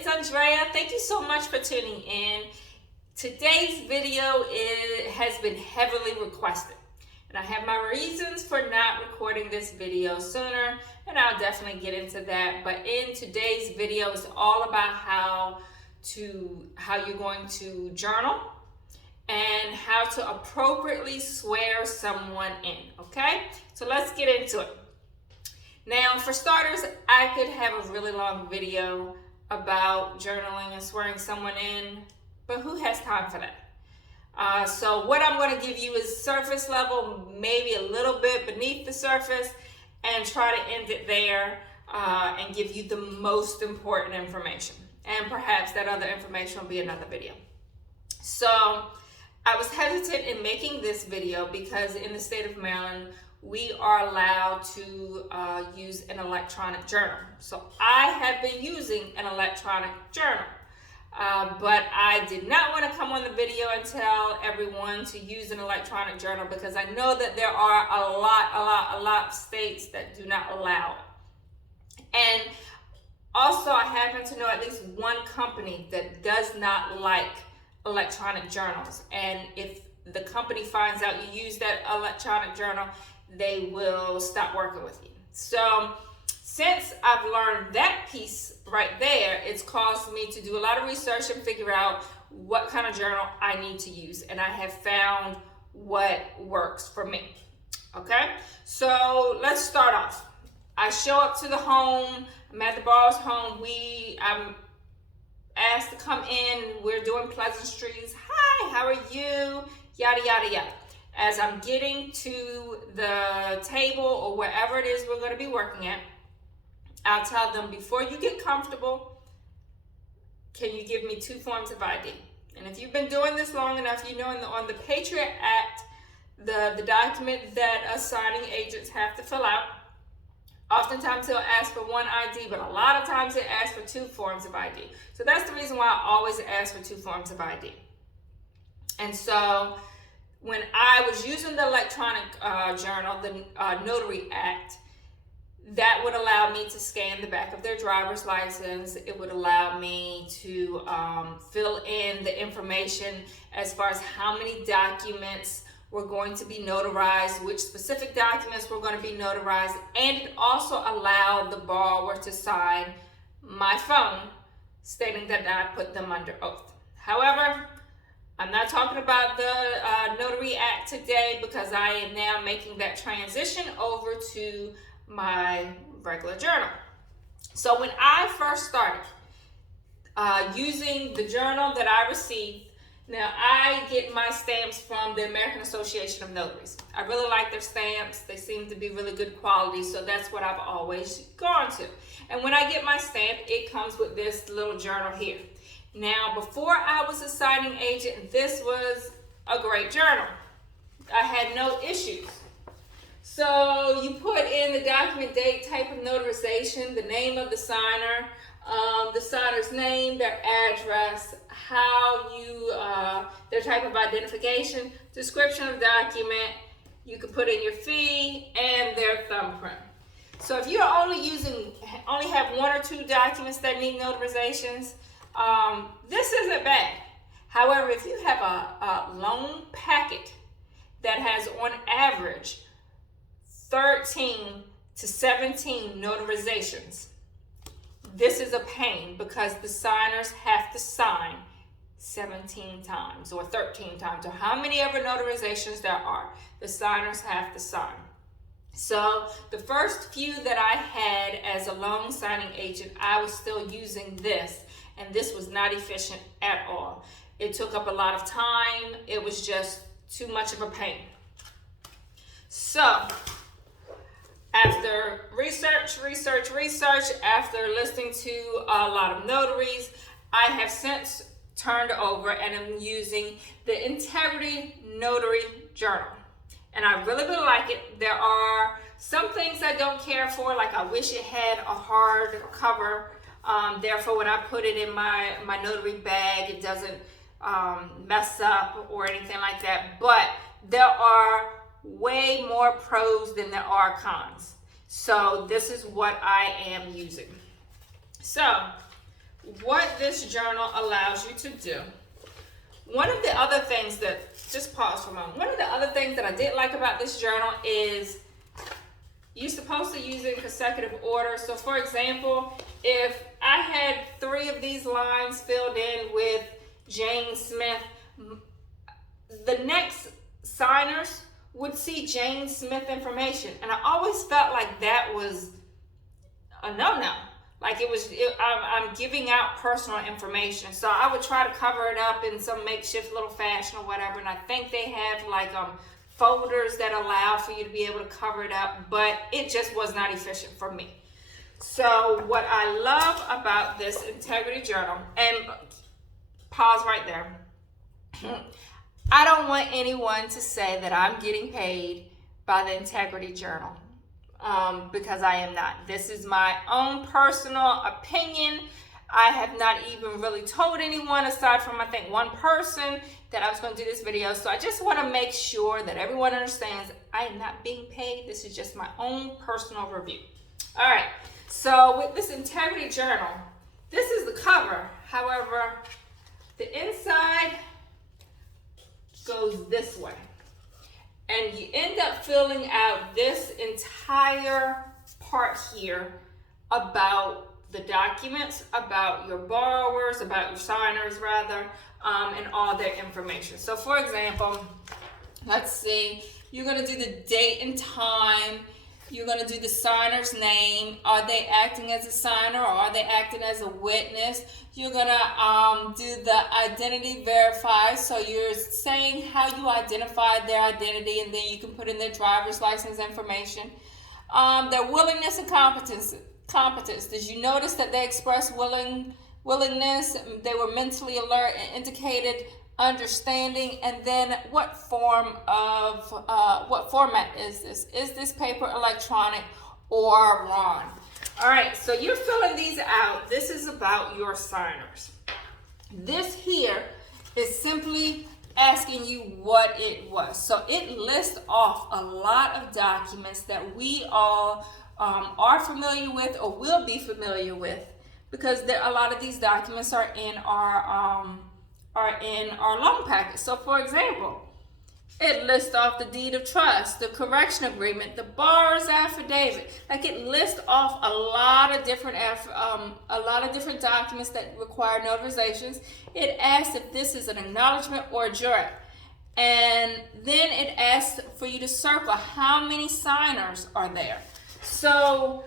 it's Andrea. Thank you so much for tuning in. Today's video has been heavily requested, and I have my reasons for not recording this video sooner, and I'll definitely get into that. But in today's video, it's all about how you're going to journal and how to appropriately swear someone in, okay? So let's get into it. Now, for starters, I could have a really long video about journaling and swearing someone in, but who has time for that? So what I'm going to give you is surface level, maybe a little bit beneath the surface, and try to end it there and give you the most important information. And perhaps that other information will be another video. So I was hesitant in making this video because in the state of Maryland, we are allowed to use an electronic journal. So I have been using an electronic journal, but I did not want to come on the video and tell everyone to use an electronic journal because I know that there are a lot of states that do not allow it. And also I happen to know at least one company that does not like electronic journals. And if the company finds out you use that electronic journal, they will stop working with you. So since I've learned that piece right there, it's caused me to do a lot of research and figure out what kind of journal I need to use. And I have found what works for me. Okay, so let's start off. I show up to the home. I'm at the borrower's home. I'm asked to come in. We're doing pleasantries. Hi, how are you? Yada, yada, yada. As I'm getting to the table or wherever it is we're going to be working at, I'll tell them, before you get comfortable, can you give me 2 forms of ID? And if you've been doing this long enough, you know on the Patriot Act, the document that signing agents have to fill out, oftentimes they'll ask for 1 ID, but a lot of times they ask for 2 forms of ID. So that's the reason why I always ask for 2 forms of ID. And so when I was using the electronic journal, the Notary Act, that would allow me to scan the back of their driver's license. It would allow me to fill in the information as far as how many documents were going to be notarized, which specific documents were going to be notarized, and it also allowed the borrower to sign my phone stating that I put them under oath. However, I'm not talking about the Notary Act today because I am now making that transition over to my regular journal. So when I first started using the journal that I received, now I get my stamps from the American Association of Notaries. I really like their stamps. They seem to be really good quality, so that's what I've always gone to. And when I get my stamp, it comes with this little journal here. Now, before I was a signing agent, this was a great journal. I had no issues. So you put in the document, date, type of notarization, the name of the signer's name, their address, their type of identification, description of document. You could put in your fee and their thumbprint. So if you're only have 1 or 2 documents that need notarizations, this isn't bad. However, if you have a loan packet that has on average 13 to 17 notarizations, this is a pain because the signers have to sign 17 times or 13 times or how many ever notarizations there are, the signers have to sign. So the first few that I had as a loan signing agent, I was still using this, and this was not efficient at all. It took up a lot of time. It was just too much of a pain. So after research, after listening to a lot of notaries, I have since turned over and I'm using the Integrity Notary Journal. And I really like it. There are some things I don't care for, like I wish it had a hard cover. Therefore, when I put it in my notary bag, it doesn't mess up or anything like that. But there are way more pros than there are cons. So this is what I am using. So what this journal allows you to do. One of the other things that, just pause for a moment. One of the other things that I did like about this journal is you're supposed to use it in consecutive order. So for example, if I had 3 of these lines filled in with Jane Smith, the next signers would see Jane Smith information. And I always felt like that was a no-no. Like I'm giving out personal information. So I would try to cover it up in some makeshift little fashion or whatever. And I think they have like folders that allow for you to be able to cover it up, but it just was not efficient for me. So what I love about this Integrity Journal, and pause right there. I don't want anyone to say that I'm getting paid by the Integrity Journal. Because I am not. This is my own personal opinion. I have not even really told anyone aside from I think one person that I was going to do this video. So I just want to make sure that everyone understands I am not being paid. This is just my own personal review. All right. So with this Integrity Journal, this is the cover. However, the inside goes this way. And you end up filling out this entire part here about the documents, about your borrowers, about your signers rather, and all their information. So for example, let's see, you're gonna do the date and time, you're gonna do the signer's name, are they acting as a signer or are they acting as a witness? You're gonna do the identity verify, so you're saying how you identified their identity, and then you can put in their driver's license information. Their willingness and competence. Did you notice that they expressed willingness? They were mentally alert and indicated understanding. And then what format is this? Is this paper, electronic, or RON? All right, so you're filling these out. This is about your signers. This here is simply asking you what it was. So it lists off a lot of documents that we all are familiar with or will be familiar with, because a lot of these documents are in our loan package. So for example, it lists off the deed of trust, the correction agreement, the borrower's affidavit. Like it lists off a lot of different documents that require notarizations. It asks if this is an acknowledgement or a jurat. And then it asks for you to circle how many signers are there. So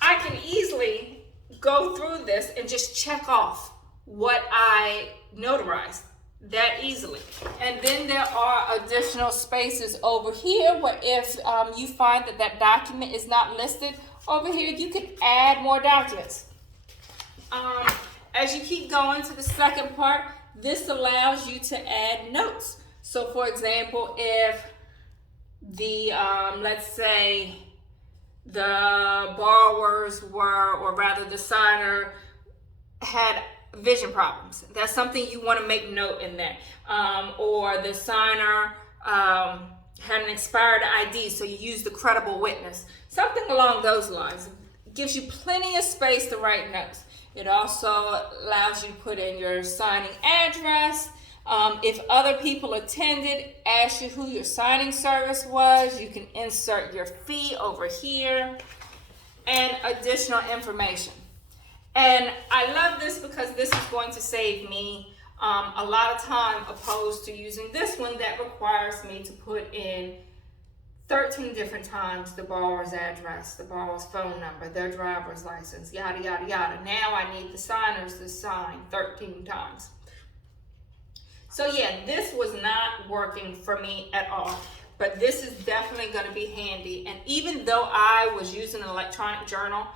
I can easily go through this and just check off what I notarized that easily. And then there are additional spaces over here where if you find that document is not listed over here, you can add more documents. As you keep going to the second part, this allows you to add notes. So for example, if the let's say the borrowers were, or rather the signer had vision problems, that's something you want to make note in there. Or the signer had an expired ID, so you use the credible witness. Something along those lines. It gives you plenty of space to write notes. It also allows you to put in your signing address. If other people attended, ask you who your signing service was. You can insert your fee over here and additional information. And I love this because this is going to save me a lot of time opposed to using this one that requires me to put in 13 different times the borrower's address, the borrower's phone number, their driver's license, yada, yada, yada. Now I need the signers to sign 13 times. So yeah, this was not working for me at all, but this is definitely going to be handy. And even though I was using an electronic journal,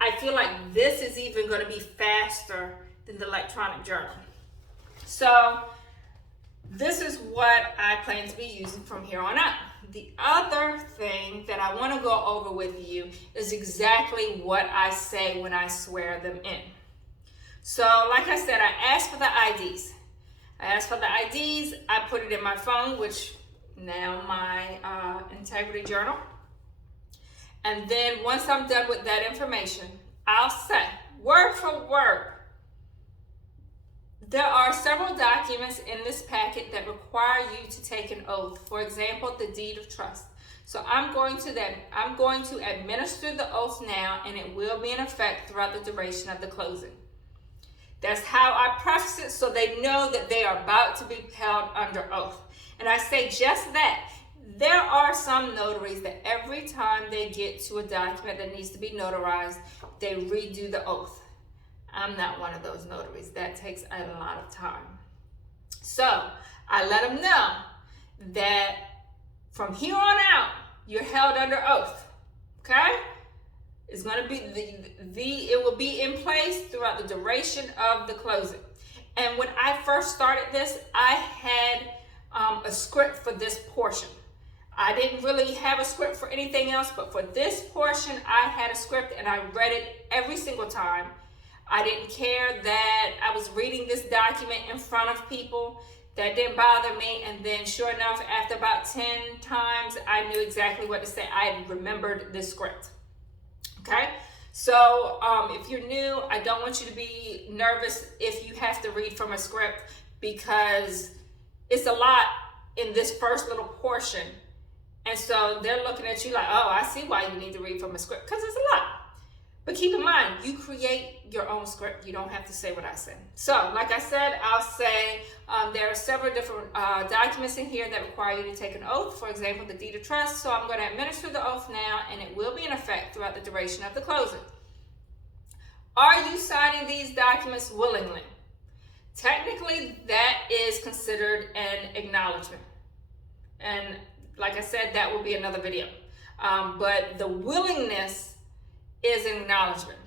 I feel like this is even going to be faster than the electronic journal. So this is what I plan to be using from here on out. The other thing that I want to go over with you is exactly what I say when I swear them in. So like I said, I asked for the IDs. I put it in my phone, which now my Integrity Journal. And then once I'm done with that information, I'll say word for word several documents in this packet that require you to take an oath. For example, the deed of trust. So I'm going to administer the oath now, and it will be in effect throughout the duration of the closing. That's how I preface it, so they know that they are about to be held under oath. And I say just that. There are some notaries that every time they get to a document that needs to be notarized, they redo the oath. I'm not one of those notaries. That takes a lot of time. So I let them know that from here on out, you're held under oath. Okay? It's going to be it will be in place throughout the duration of the closing. And when I first started this, I had a script for this portion. I didn't really have a script for anything else, but for this portion, I had a script and I read it every single time. I didn't care that I was reading this document in front of people. That didn't bother me. And then sure enough, after about 10 times, I knew exactly what to say. I had remembered this script. Okay? So if you're new, I don't want you to be nervous if you have to read from a script, because it's a lot in this first little portion. And so they're looking at you like, oh, I see why you need to read from a script, because it's a lot. But keep in mind, you create your own script. You don't have to say what I said. So, like I said, I'll say there are several different documents in here that require you to take an oath. For example, the deed of trust. So I'm going to administer the oath now, and it will be in effect throughout the duration of the closing. Are you signing these documents willingly? Technically, that is considered an acknowledgement. And like I said, that will be another video. But the willingness is an acknowledgement.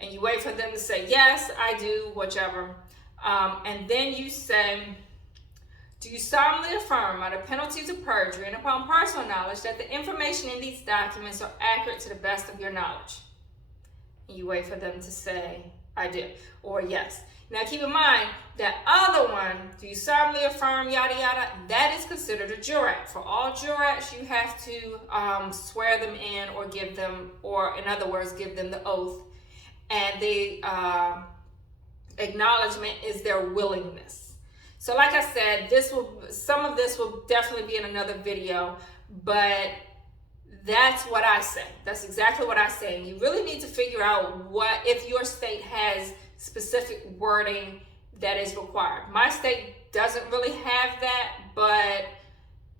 And you wait for them to say, yes, I do, whichever. And then you say, do you solemnly affirm under penalties of perjury and upon personal knowledge that the information in these documents are accurate to the best of your knowledge? And you wait for them to say, I do, or yes. Now keep in mind, that other one, do you solemnly affirm, yada, yada, that is considered a jurat. For all jurats, you have to swear them in or give them, or in other words, give them the oath. And the acknowledgement is their willingness. So like I said, some of this will definitely be in another video, but that's what I say. That's exactly what I say. And you really need to figure out if your state has specific wording that is required. My state doesn't really have that, but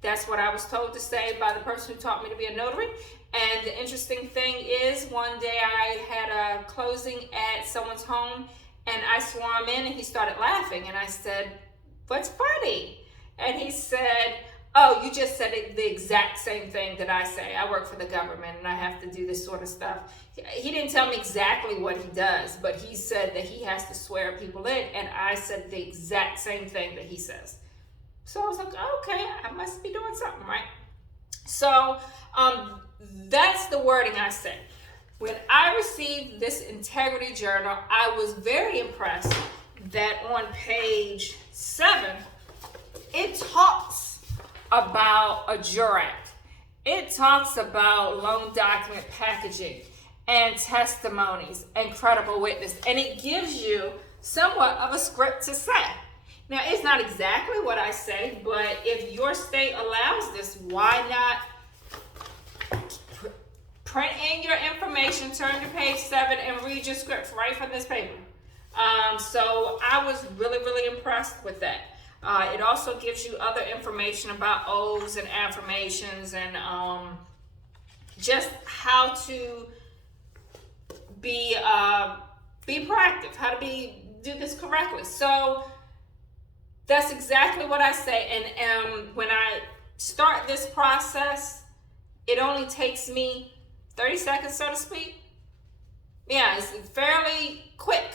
that's what I was told to say by the person who taught me to be a notary. And the interesting thing is, one day I had a closing at someone's home, and I swore him in, and he started laughing. And I said, what's funny? And he said, oh, you just said the exact same thing that I say. I work for the government and I have to do this sort of stuff. He didn't tell me exactly what he does, but he said that he has to swear people in, and I said the exact same thing that he says. So I was like, okay, I must be doing something right. So that's the wording I said. When I received this integrity journal, I was very impressed that on page 7, it talks about a jurat. It talks about loan document packaging and testimonies and credible witness, and it gives you somewhat of a script to say. Now, it's not exactly what I say, but if your state allows this, why not print in your information, turn to page 7, and read your script right from this paper? So I was really, really impressed with that. It also gives you other information about oaths and affirmations, and just how to be proactive, how to do this correctly. So that's exactly what I say. And when I start this process, it only takes me 30 seconds, so to speak. Yeah, it's fairly quick.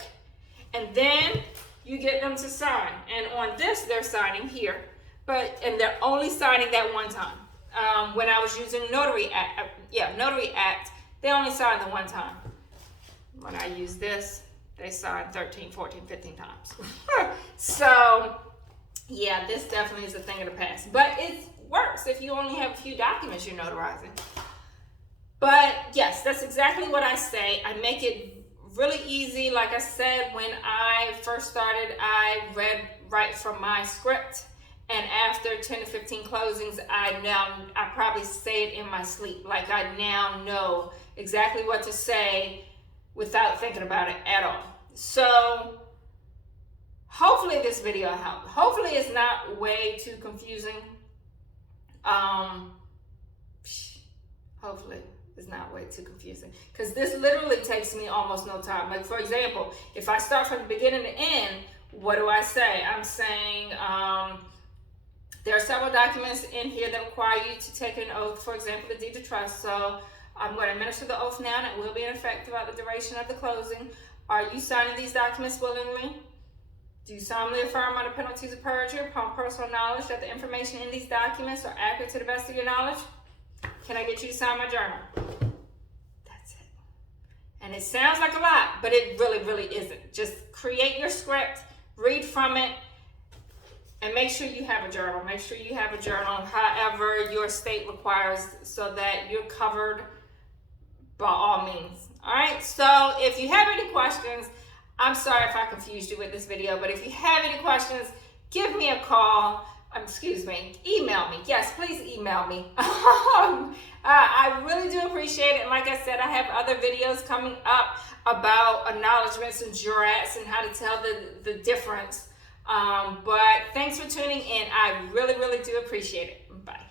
And then you get them to sign. And on this, they're signing here, and they're only signing that one time. When I was using Notary Act, they only signed the one time. When I use this, they sign 13, 14, 15 times. So, yeah, this definitely is a thing of the past. But it works if you only have a few documents you're notarizing. But yes, that's exactly what I say. I make it really easy. Like I said, when I first started, I write from my script. And after 10 to 15 closings, I probably say it in my sleep. Like I now know exactly what to say without thinking about it at all. So hopefully this video helped. Hopefully it's not way too confusing. Hopefully it's not way too confusing, because this literally takes me almost no time. Like for example, if I start from the beginning to end, what do I say? I'm saying there are several documents in here that require you to take an oath, for example, the deed of trust. So I'm going to administer the oath now, and it will be in effect throughout the duration of the closing. Are you signing these documents willingly? Do you solemnly affirm under penalties of perjury upon personal knowledge that the information in these documents are accurate to the best of your knowledge? Can I get you to sign my journal? That's it. And it sounds like a lot, but it really, really isn't. Just create your script, read from it, and make sure you have a journal. Make sure you have a journal, however your state requires, so that you're covered by all means. All right, so if you have any questions, I'm sorry if I confused you with this video, but if you have any questions, give me a call. Email me. Yes, please email me. I really do appreciate it. And like I said, I have other videos coming up about acknowledgments and jurats and how to tell the difference. But thanks for tuning in. I really, really do appreciate it. Bye.